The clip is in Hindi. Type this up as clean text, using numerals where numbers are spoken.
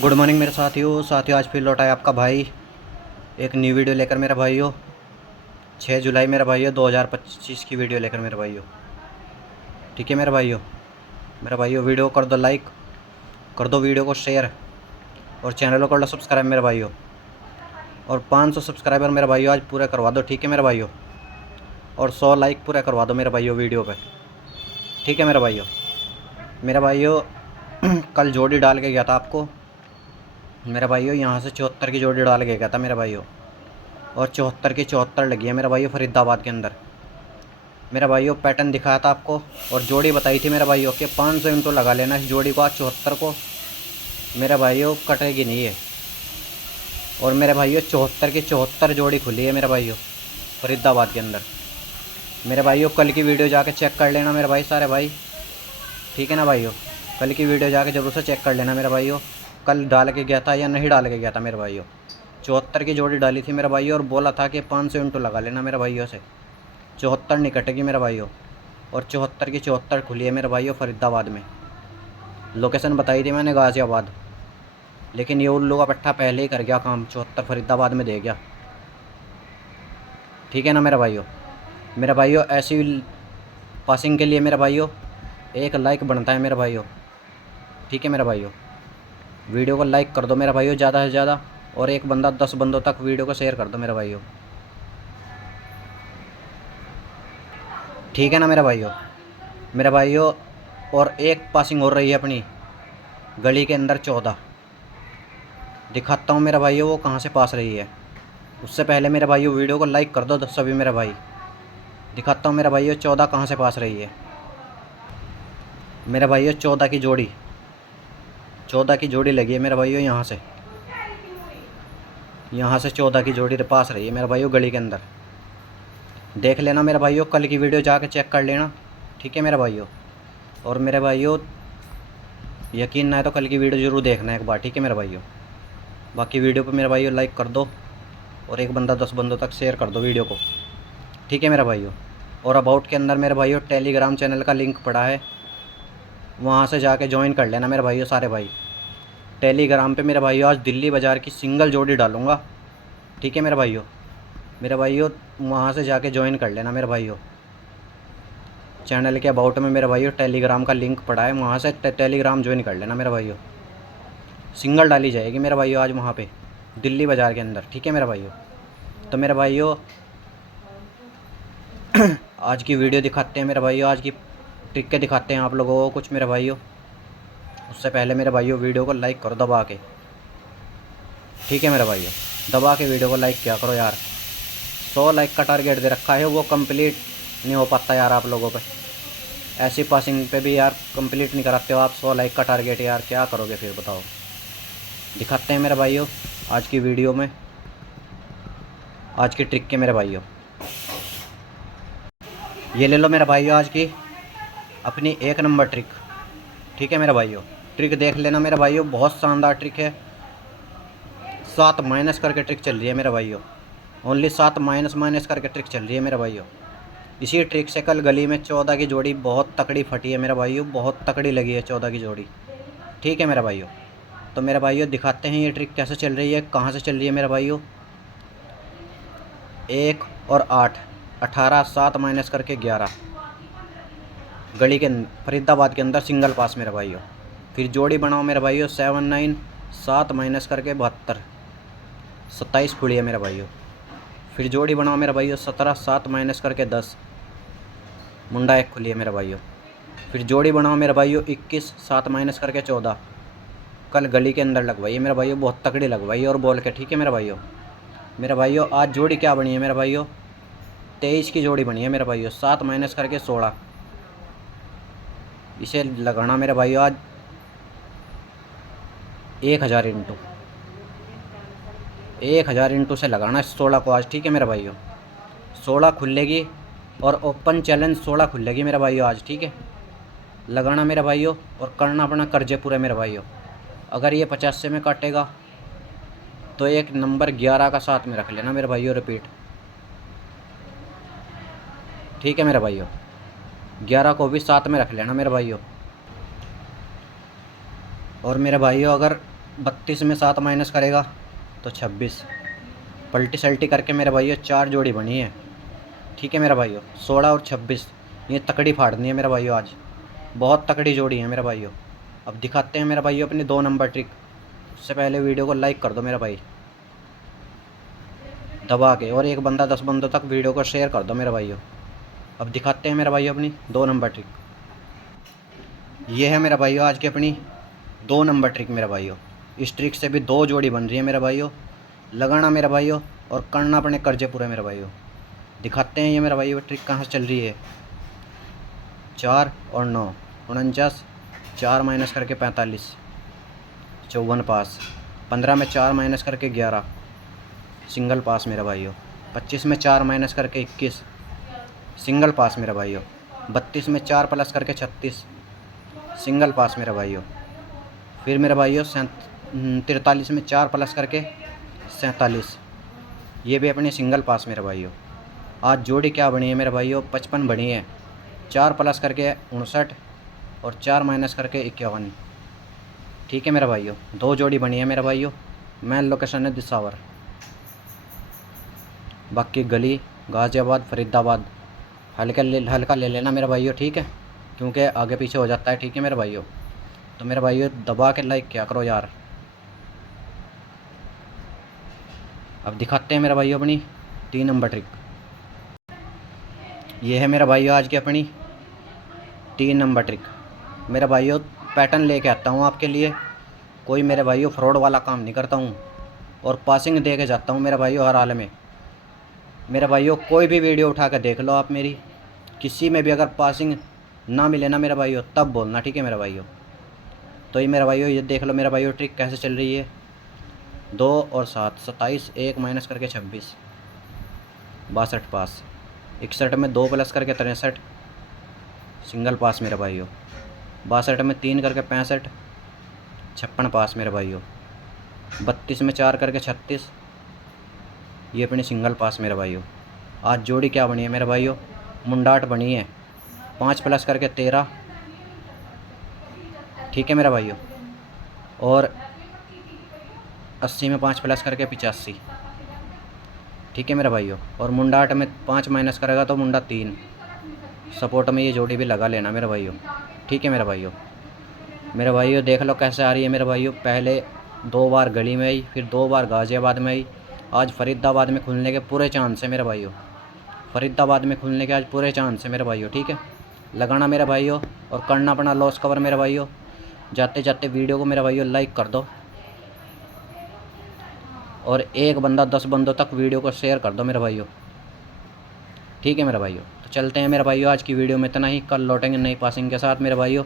गुड मॉर्निंग मेरे साथियों आज फिर लौटा है आपका भाई एक न्यू वीडियो लेकर मेरे भाइयों। 6 जुलाई मेरे भाइयों 2025 की वीडियो लेकर मेरे भाइयों। ठीक है मेरे भाइयों वीडियो कर दो लाइक, कर दो वीडियो को शेयर और चैनल को कर लो सब्सक्राइब मेरे भाइयों। और 500 सब्सक्राइबर मेरे भाइयों आज पूरे करवा दो, ठीक है मेरे भाइयों। और 100 लाइक पूरे करवा दो मेरे भाइयों वीडियो पे, ठीक है मेरे भाइयों कल जोड़ी डाल के गया था आपको मेरे भाइयों, यहाँ से 74 की जोड़ी डाल के गया था मेरे भाइयों। और 74 की 74 लगी है मेरे भाइयों फरीदाबाद के अंदर। मेरे भाइयों पैटर्न दिखाया था आपको और जोड़ी बताई थी मेरे भाइयों कि 500 इंटू लगा लेना इस जोड़ी को। आज 74 को मेरे भाइयों कटेगी नहीं है। और मेरे भाइयों 74 की 74 जोड़ी खुली है मेरे भाइयों फरीदाबाद के अंदर। मेरे भाइयों कल की वीडियो जाके चेक कर लेना मेरे भाई, सारे भाई, ठीक है ना भाइयों। कल की वीडियो जाके ज़रूर से चेक कर लेना मेरे भाइयों, कल डाल के गया था या नहीं डाल के गया था मेरे भाइयों। 74 की जोड़ी डाली थी मेरे भाइयों और बोला था कि 500 इंटू लगा लेना मेरे भाइयों से। 74 नहीं कटेगी मेरे भाइयों। और 74 की 74 खुली है मेरे भाइयों फरीदाबाद में। लोकेशन बताई थी मैंने गाज़ियाबाद, लेकिन ये उल्लू का पट्टा पहले ही कर गया काम, 74 फरीदाबाद में दे गया। ठीक है ना मेरे भाइयों ऐसी पासिंग के लिए मेरे भाइयों एक लाइक बनता है मेरे भाइयों, ठीक है मेरे भाइयों। वीडियो को लाइक कर दो मेरे भाइयों ज़्यादा से ज़्यादा, और एक बंदा 10 बंदों तक वीडियो को शेयर कर दो मेरे भाइयों, ठीक है ना मेरे भाइयों। और एक पासिंग हो रही है अपनी गली के अंदर 14, दिखाता हूँ मेरे भाइयों वो कहाँ से पास रही है। उससे पहले मेरे भाइयों वीडियो को लाइक कर दो सभी मेरे भाई। दिखाता हूँ मेरे भाइयों 14 कहाँ से पास रही है मेरे भाइयों। 14 की जोड़ी लगी है मेरे भाइयों। यहाँ से 14 की जोड़ी पास रही है मेरे भाइयों गली के अंदर। देख लेना मेरे भाइयों, कल की वीडियो जाके चेक कर लेना, ठीक है मेरे भाइयों। और मेरे भाइयों यकीन ना है तो कल की वीडियो ज़रूर देखना एक बार, ठीक है मेरे भाइयों। बाकी वीडियो पे मेरे भाइयों लाइक कर दो और एक बंदा 10 बंदों तक शेयर कर दो वीडियो को, ठीक है मेरे भाइयों। और अबाउट के अंदर मेरे भाइयों टेलीग्राम चैनल का लिंक पड़ा है, वहाँ से जाके ज्वाइन कर लेना मेरे भाइयों सारे भाई। टेलीग्राम पे मेरे भाइयों आज दिल्ली बाज़ार की सिंगल जोड़ी डालूँगा, ठीक है मेरे भाइयों वहाँ से जाके ज्वाइन कर लेना मेरे भाइयों। चैनल के अबाउट में मेरे भाइयों टेलीग्राम का लिंक पड़ा है, वहाँ से टेलीग्राम ज्वाइन कर लेना मेरे भाइयों। सिंगल डाली जाएगी मेरे भाइयों आज वहाँ पे दिल्ली बाज़ार के अंदर, ठीक है मेरे भाइयों। तो मेरे भाइयों आज की वीडियो दिखाते हैं मेरे भाइयों, आज की ट्रिक दिखाते हैं आप लोगों को कुछ मेरे भाइयों। उससे पहले मेरे भाइयों वीडियो को लाइक करो दबा के, ठीक है मेरे भाइयों। दबा के वीडियो को लाइक क्या करो यार। 100 लाइक का टारगेट दे रखा है, वो कंप्लीट नहीं हो पाता यार आप लोगों पे। ऐसी पासिंग पे भी यार कंप्लीट नहीं कराते हो आप 100 लाइक का टारगेट, यार क्या करोगे फिर बताओ। दिखाते हैं मेरे भाइयों आज की वीडियो में आज की ट्रिक के मेरे भाइयों। ये ले लो मेरे भाइयों आज की अपनी 1 नंबर ट्रिक, ठीक है मेरे भाइयों। ट्रिक देख लेना मेरे भाइयों, बहुत शानदार ट्रिक है। 7 माइनस करके ट्रिक चल रही है मेरे भाइयों, ओनली 7 माइनस करके ट्रिक चल रही है मेरे भाइयों। इसी ट्रिक से कल गली में 14 की जोड़ी बहुत तकड़ी फटी है मेरे भाइयों, बहुत तकड़ी लगी है 14 की जोड़ी, ठीक है मेरे भाइयों। तो मेरे भाइयों दिखाते हैं ये ट्रिक कैसे चल रही है, कहाँ से चल रही है मेरे भाइयों। 1 और 8, 18, 7 माइनस करके 11, गली के फरीदाबाद के अंदर सिंगल पास मेरे भाइयों। फिर जोड़ी बनाओ मेरे भाइयों 7, 9, 7 माइनस करके 72, 27 खुली है मेरे भाइयों। फिर जोड़ी बनाओ मेरे भाइयों 17, 7 माइनस करके 10, मुंडा 1 खुली है मेरे भाइयों। फिर जोड़ी बनाओ मेरे भाइयों 21, 7 माइनस करके 14, कल गली के अंदर लगवाई है मेरे भाइयों, बहुत तकड़ी लगवाई है और बोल के, ठीक है मेरे भाइयों आज जोड़ी क्या बनी है मेरे भाइयों, 23 की जोड़ी बनी है मेरे भाइयों, 7 माइनस करके 16। इसे लगाना मेरे भाइयों आज 1000 इंटू, 1000 इंटू से लगाना 16 को आज, ठीक है मेरे भाइयों। 16 खुलेगी और ओपन चैलेंज 16 खुलेगी मेरे भाइयों आज, ठीक है। लगाना मेरे भाइयों और करना अपना कर्जे पूरे मेरे भाइयों। अगर ये 50 से में काटेगा तो एक नंबर 11 का साथ में रख लेना मेरे भाइयों, रिपीट, ठीक है मेरे भाइयों। 11 को भी साथ में रख लेना मेरे भाइयों। और मेरे भाइयों अगर 32 में 7 माइनस करेगा तो 26। पलटी सल्टी करके मेरे भाइयों 4 जोड़ी बनी है। ठीक है मेरा भाइयों, 16 और 26। ये तकड़ी फाड़नी है मेरा भाइयों, आज बहुत तकड़ी जोड़ी है मेरा भाइयों। अब दिखाते हैं मेरा भाइयों अपनी 2 नंबर ट्रिक। उससे पहले वीडियो को लाइक कर दो मेरा भाई दबा के, और एक बंदा 10 बंदों तक वीडियो को शेयर कर दो मेरे भाइयों। अब दिखाते हैं मेरा भाइयों अपनी 2 नंबर ट्रिक। ये है मेरा भाइयों आज की अपनी 2 नंबर ट्रिक मेरा भाइयों। इस ट्रिक से भी 2 जोड़ी बन रही है मेरा भाइयों। लगाना मेरा भाइयों और करना अपने कर्जे पूरे मेरा भाइयों। दिखाते हैं ये मेरा भाइयों ट्रिक कहाँ से चल रही है। 4 और 9 49, 4 माइनस करके 45, 54 पास। 15 में 4 माइनस करके 11, सिंगल पास मेरा भाइयों। 25 में 4 माइनस करके 21, सिंगल पास मेरा भाइयों। 32 में 4 प्लस करके 36, सिंगल पास मेरा भाइयों। फिर मेरा भाइयों 43 में 4 प्लस करके 47, ये भी अपनी सिंगल पास मेरा भाइयों। आज जोड़ी क्या बनी है मेरे भाइयों, 55 बनी है। 4 प्लस करके 59 और 4 माइनस करके 51। ठीक है मेरा भाइयों, 2 जोड़ी बनी है मेरा भाइयों। मेन लोकेशन है दिसावर, बाकी गली गाज़ियाबाद फरीदाबाद। हल्का ले लेना मेरा भाइयों, ठीक है, क्योंकि आगे पीछे हो जाता है। ठीक है मेरे भाइयों, तो मेरे भाइयों दबा के लाइक क्या करो यार। अब दिखाते हैं मेरा भाइयों अपनी 3 नंबर ट्रिक। ये है मेरा भाइयों आज की अपनी 3 नंबर ट्रिक। मेरे भाइयों पैटर्न लेके आता हूँ आपके लिए, कोई मेरे भाइयों फ्रॉड वाला काम नहीं करता हूँ, और पासिंग दे के जाता हूँ मेरे भाइयों हर हाल में। मेरे भाइयों कोई भी वीडियो उठा कर देख लो आप मेरी, किसी में भी अगर पासिंग ना मिले ना मेरे भाइयों तब बोलना। ठीक है मेरे भाइयों, तो ये मेरे भाइयों ये देख लो मेरे भाइयों ट्रिक कैसे चल रही है। 2 और 7 27, 1 माइनस करके 26, 62 पास। 61 में 2 प्लस करके 63, सिंगल पास मेरे भाइयों। 62 में 3 करके 65, 56 पास मेरे भाइयों। 32 में 4 करके 36, ये अपनी सिंगल पास मेरे भाइयों। आज जोड़ी क्या बनी है मेरे भाइयों, मुंडाट बनी है। 5 प्लस करके 13, ठीक है मेरा भाइयों, और 80 में 5 प्लस करके 85, ठीक है मेरा भाइयों। और मुंडा 8 में 5 माइनस करेगा तो मुंडा 3। सपोर्ट में ये जोड़ी भी लगा लेना मेरे भाइयों, ठीक है मेरे भाइयों। मेरे भाइयों देख लो कैसे आ रही है मेरे भाइयों। पहले 2 बार गली में आई, फिर 2 बार गाज़ियाबाद में आई। आज फरीदाबाद में खुलने के पूरे चांस है मेरे भाइयों। फरीदाबाद में खुलने के आज पूरे चांस है मेरे भाइयों, ठीक है। लगाना मेरे भाइयों और करना अपना लॉस कवर मेरे भाइयों। जाते जाते वीडियो को मेरे भाइयों लाइक कर दो, और एक बंदा 10 बंदों तक वीडियो को शेयर कर दो मेरे भाइयों, ठीक है मेरे भाइयों। तो चलते हैं मेरे भाइयों, आज की वीडियो में इतना ही। कल लौटेंगे नई पासिंग के साथ मेरे भाइयों।